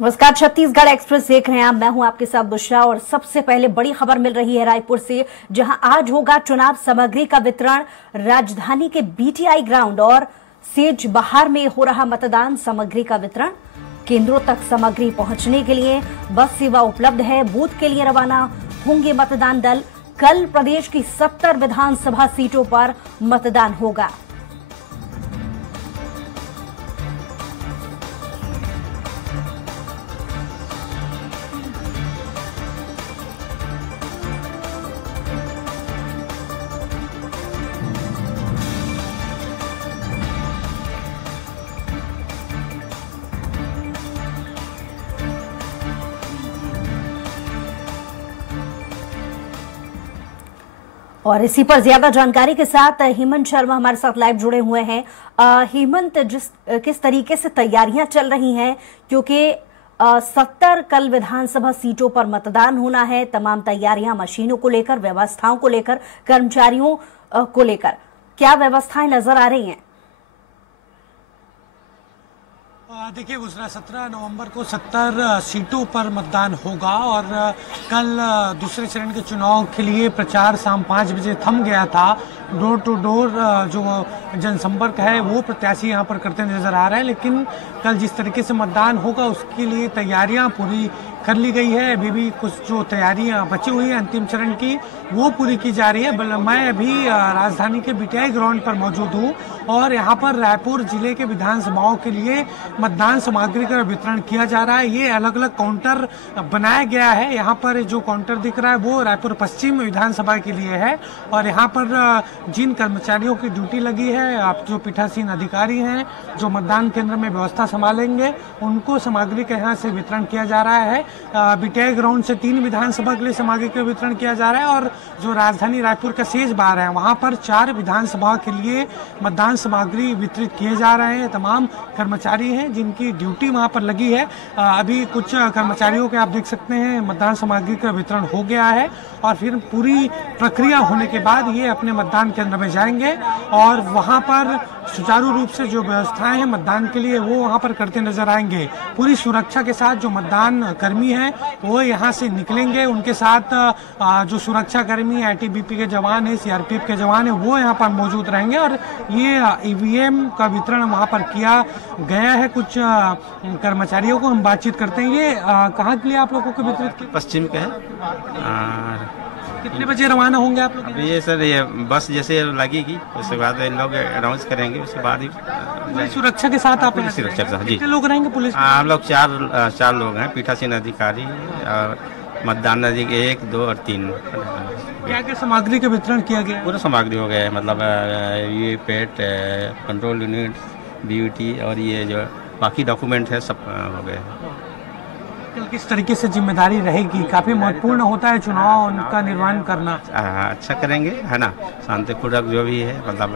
नमस्कार, छत्तीसगढ़ एक्सप्रेस देख रहे हैं आप। मैं हूं आपके साथ बुशरा और सबसे पहले बड़ी खबर मिल रही है रायपुर से, जहां आज होगा चुनाव सामग्री का वितरण। राजधानी के बीटीआई ग्राउंड और सेज बहार में हो रहा मतदान सामग्री का वितरण। केंद्रों तक सामग्री पहुंचने के लिए बस सेवा उपलब्ध है। बूथ के लिए रवाना होंगे मतदान दल। कल प्रदेश की 70 विधानसभा सीटों पर मतदान होगा। और इसी पर ज्यादा जानकारी के साथ हेमंत शर्मा हमारे साथ लाइव जुड़े हुए हैं। हेमंत, किस तरीके से तैयारियां चल रही हैं, क्योंकि 70 कल विधानसभा सीटों पर मतदान होना है। तमाम तैयारियां मशीनों को लेकर, व्यवस्थाओं को लेकर, कर्मचारियों को लेकर क्या व्यवस्थाएं नजर आ रही हैं? देखिए गुजरा 17 नवंबर को 70 सीटों पर मतदान होगा और कल दूसरे चरण के चुनाव के लिए प्रचार शाम 5 बजे थम गया था। डोर टू डोर जो जनसंपर्क है वो प्रत्याशी यहाँ पर करते नजर आ रहे हैं, लेकिन कल जिस तरीके से मतदान होगा उसके लिए तैयारियां पूरी कर ली गई है। अभी भी कुछ जो तैयारियां बची हुई है अंतिम चरण की वो पूरी की जा रही है। मैं अभी राजधानी के बीटीआई ग्राउंड पर मौजूद हूँ और यहाँ पर रायपुर जिले के विधानसभाओं के लिए मतदान सामग्री का वितरण किया जा रहा है। ये अलग अलग काउंटर बनाया गया है। यहाँ पर जो काउंटर दिख रहा है वो रायपुर पश्चिम विधानसभा के लिए है और यहाँ पर जिन कर्मचारियों की ड्यूटी लगी है, आप जो पीठासीन अधिकारी हैं जो मतदान केंद्र में व्यवस्था संभालेंगे, उनको सामग्री के यहाँ से वितरण किया जा रहा है। बीटीआई ग्राउंड से 3 विधानसभा के लिए सामग्री का वितरण किया जा रहा है और जो राजधानी रायपुर का सेज बहार है वहाँ पर 4 विधानसभा के लिए मतदान सामग्री वितरित किए जा रहे हैं। तमाम कर्मचारी हैं जिनकी ड्यूटी वहाँ पर लगी है। अभी कुछ कर्मचारियों के आप देख सकते हैं मतदान सामग्री का वितरण हो गया है और फिर पूरी प्रक्रिया होने के बाद ये अपने मतदान केंद्र में जाएंगे और वहाँ पर सुचारू रूप से जो व्यवस्थाएं हैं मतदान के लिए वो वहाँ पर करते नजर आएंगे। पूरी सुरक्षा के साथ जो मतदान कर्मी हैं वो यहाँ से निकलेंगे। उनके साथ जो सुरक्षा कर्मी आईटीबीपी के जवान हैं, सीआरपीएफ के जवान हैं, वो यहाँ पर मौजूद रहेंगे और ये ईवीएम का वितरण वहाँ पर किया गया है। कुछ कर्मचारियों को हम बातचीत करते हैं। ये कहाँ के लिए आप लोगों को वितरित किया? पश्चिम के है। कितने बजे रवाना होंगे आप लोग? अभी ये सर ये बस जैसे लगेगी उसके बाद इन लोग अनाउंस करेंगे, उसके बाद ही सुरक्षा के साथ आप सुरक्षा के साथ जी। कितने लोग रहेंगे पुलिस? हम लोग चार लोग हैं, पीठासीन अधिकारी और मतदान अधिकारी 1, 2 और 3। क्या क्या सामग्री का वितरण किया गया? पूरा सामग्री हो गया है, मतलब ये पेट, कंट्रोल यूनिट, बीयूटी और ये जो बाकी डॉक्यूमेंट है सब हो गए। कल किस तरीके से जिम्मेदारी रहेगी? काफी महत्वपूर्ण होता है चुनाव उनका निर्वहन करना। अच्छा करेंगे, है ना, शांतिपूर्वक जो भी है, मतलब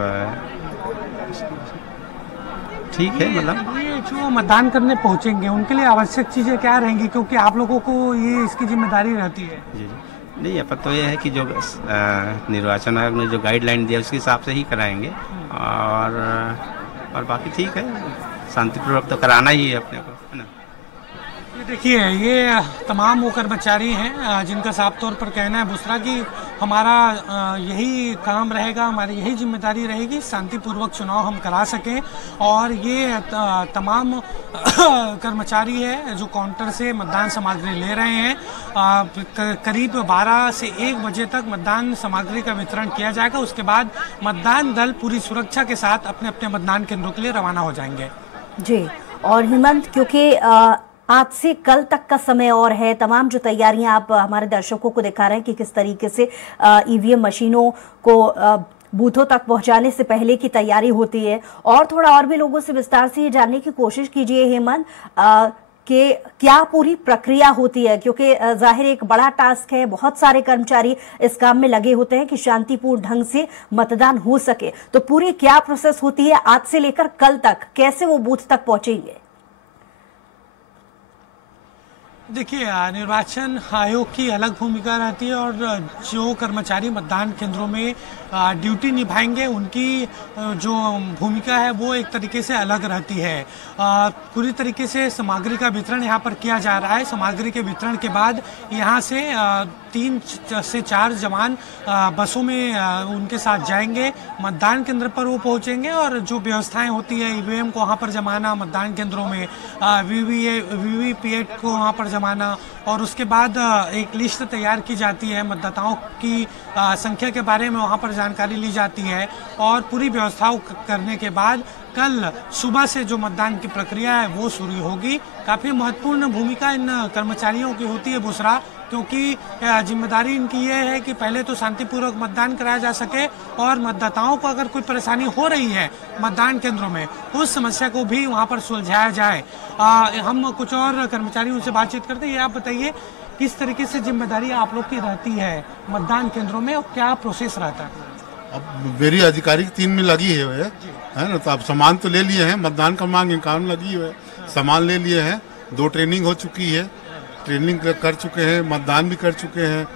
ठीक है। मतलब ये जो मतदान करने पहुंचेंगे उनके लिए आवश्यक चीजें क्या रहेंगी, क्योंकि आप लोगों को ये इसकी जिम्मेदारी रहती है? जी नहीं, अपन तो ये है कि जो निर्वाचन आयोग ने जो गाइडलाइन दिया उसके हिसाब से ही कराएंगे और बाकी ठीक है, शांतिपूर्वक तो कराना ही है अपने को, है ना। देखिए ये तमाम वो कर्मचारी हैं जिनका साफ तौर पर कहना है बुशरा कि हमारा यही काम रहेगा, हमारी यही जिम्मेदारी रहेगी, शांतिपूर्वक चुनाव हम करा सकें। और ये तमाम कर्मचारी है जो काउंटर से मतदान सामग्री ले रहे हैं। करीब 12 से 1 बजे तक मतदान सामग्री का वितरण किया जाएगा। उसके बाद मतदान दल पूरी सुरक्षा के साथ अपने अपने मतदान केंद्रों के लिए रवाना हो जाएंगे। जी, और हेमंत, क्योंकि आज से कल तक का समय और है, तमाम जो तैयारियां आप हमारे दर्शकों को दिखा रहे हैं कि किस तरीके से ईवीएम मशीनों को बूथों तक पहुंचाने से पहले की तैयारी होती है, और थोड़ा और भी लोगों से विस्तार से ये जानने की कोशिश कीजिए हेमंत कि क्या पूरी प्रक्रिया होती है, क्योंकि जाहिर एक बड़ा टास्क है, बहुत सारे कर्मचारी इस काम में लगे होते हैं कि शांतिपूर्ण ढंग से मतदान हो सके। तो पूरी क्या प्रोसेस होती है आज से लेकर कल तक, कैसे वो बूथ तक पहुंचेंगे? देखिए, निर्वाचन आयोग की अलग भूमिका रहती है और जो कर्मचारी मतदान केंद्रों में ड्यूटी निभाएंगे उनकी जो भूमिका है वो एक तरीके से अलग रहती है। पूरी तरीके से सामग्री का वितरण यहाँ पर किया जा रहा है। सामग्री के वितरण के बाद यहाँ से 3 से 4 जवान बसों में उनके साथ जाएंगे, मतदान केंद्र पर वो पहुंचेंगे और जो व्यवस्थाएं होती है ईवीएम को वहाँ पर जमाना, मतदान केंद्रों में वीवीपैट को वहाँ पर जमाना और उसके बाद एक लिस्ट तैयार की जाती है, मतदाताओं की संख्या के बारे में वहाँ पर जानकारी ली जाती है और पूरी व्यवस्थाओं करने के बाद कल सुबह से जो मतदान की प्रक्रिया है वो शुरू होगी। काफ़ी महत्वपूर्ण भूमिका इन कर्मचारियों की होती है बुसरा, क्योंकि जिम्मेदारी इनकी ये है कि पहले तो शांतिपूर्वक मतदान कराया जा सके और मतदाताओं को अगर कोई परेशानी हो रही है मतदान केंद्रों में उस समस्या को भी वहां पर सुलझाया जाए। हम कुछ और कर्मचारियों से बातचीत करते हैं। आप बताइए किस तरीके से जिम्मेदारी आप लोग की रहती है मतदान केंद्रों में और क्या प्रोसेस रहता है? अब मेरी आधिकारिक 3 में लगी है ना, तो अब सामान तो ले लिए हैं, मतदान का मांग कानून लगी है, सामान ले लिए हैं, 2 ट्रेनिंग हो चुकी है, ट्रेनिंग कर चुके हैं, मतदान भी कर चुके हैं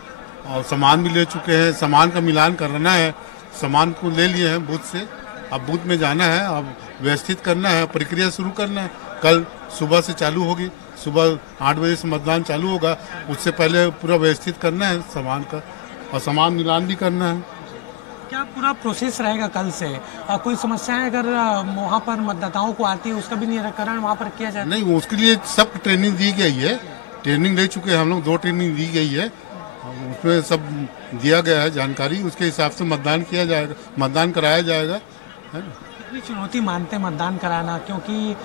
और सामान भी ले चुके हैं। सामान का मिलान करना है, सामान को ले लिए हैं बूथ से, अब बूथ में जाना है, अब व्यवस्थित करना है, प्रक्रिया शुरू करना है। कल सुबह से चालू होगी, सुबह 8 बजे से मतदान चालू होगा, उससे पहले पूरा व्यवस्थित करना है सामान का और सामान मिलान भी करना है। क्या पूरा प्रोसेस रहेगा कल से? कोई समस्याएं अगर वहाँ पर मतदाताओं को आती है उसका भी निराकरण वहाँ पर किया जाए? नहीं, उसके लिए सब ट्रेनिंग दी गई है, ट्रेनिंग ले चुके हैं हम लोग, 2 ट्रेनिंग दी गई है, उसमें सब दिया गया है जानकारी, उसके हिसाब से मतदान किया जाएगा, मतदान कराया जाएगा, है ना। कितनी चुनौती मानते हैं मतदान कराना, क्योंकि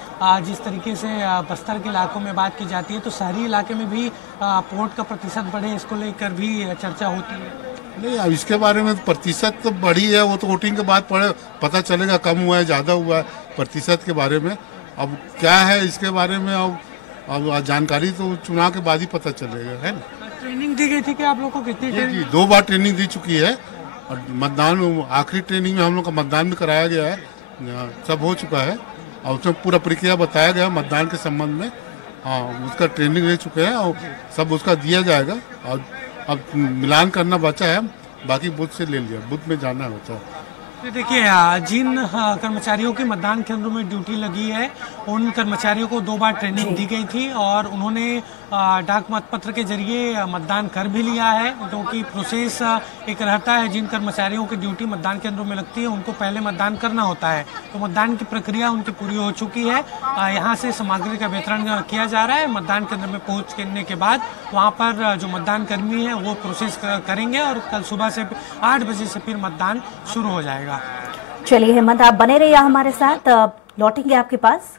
जिस तरीके से बस्तर के इलाकों में बात की जाती है तो शहरी इलाके में भी वोट का प्रतिशत बढ़े, इसको लेकर भी चर्चा होती है? नहीं, अब इसके बारे में प्रतिशत तो बढ़ी है, वो तो वोटिंग के बाद पता चलेगा कम हुआ है ज़्यादा हुआ है प्रतिशत के बारे में। अब क्या है इसके बारे में अब जानकारी तो चुनाव के बाद ही पता चलेगा, है ना। ट्रेनिंग दी गई थी कि आप लोगों को कितनी ट्रेनिंग? 2 बार ट्रेनिंग दी चुकी है और मतदान आखिरी ट्रेनिंग में हम लोग का मतदान भी कराया गया है, सब हो चुका है और उसमें पूरा प्रक्रिया बताया गया मतदान के संबंध में। हाँ, उसका ट्रेनिंग ले चुके हैं और सब उसका दिया जाएगा और अब मिलान करना बचा है, बाकी बूथ से ले लिया, बूथ में जाना बचा है। देखिए, जिन कर्मचारियों की मतदान केंद्रों में ड्यूटी लगी है उन कर्मचारियों को 2 बार ट्रेनिंग दी गई थी और उन्होंने डाक मतपत्र के जरिए मतदान कर भी लिया है, क्योंकि प्रोसेस एक रहता है। जिन कर्मचारियों की ड्यूटी मतदान केंद्रों में लगती है उनको पहले मतदान करना होता है, तो मतदान की प्रक्रिया उनकी पूरी हो चुकी है। यहाँ से सामग्री का वितरण किया जा रहा है। मतदान केंद्र में पहुँचने के बाद वहाँ पर जो मतदान कर्मी है वो प्रोसेस करेंगे और कल सुबह से 8 बजे से फिर मतदान शुरू हो जाएगा। चलिए हेमंत, आप बने रहिए हमारे साथ, लौटेंगे आपके पास।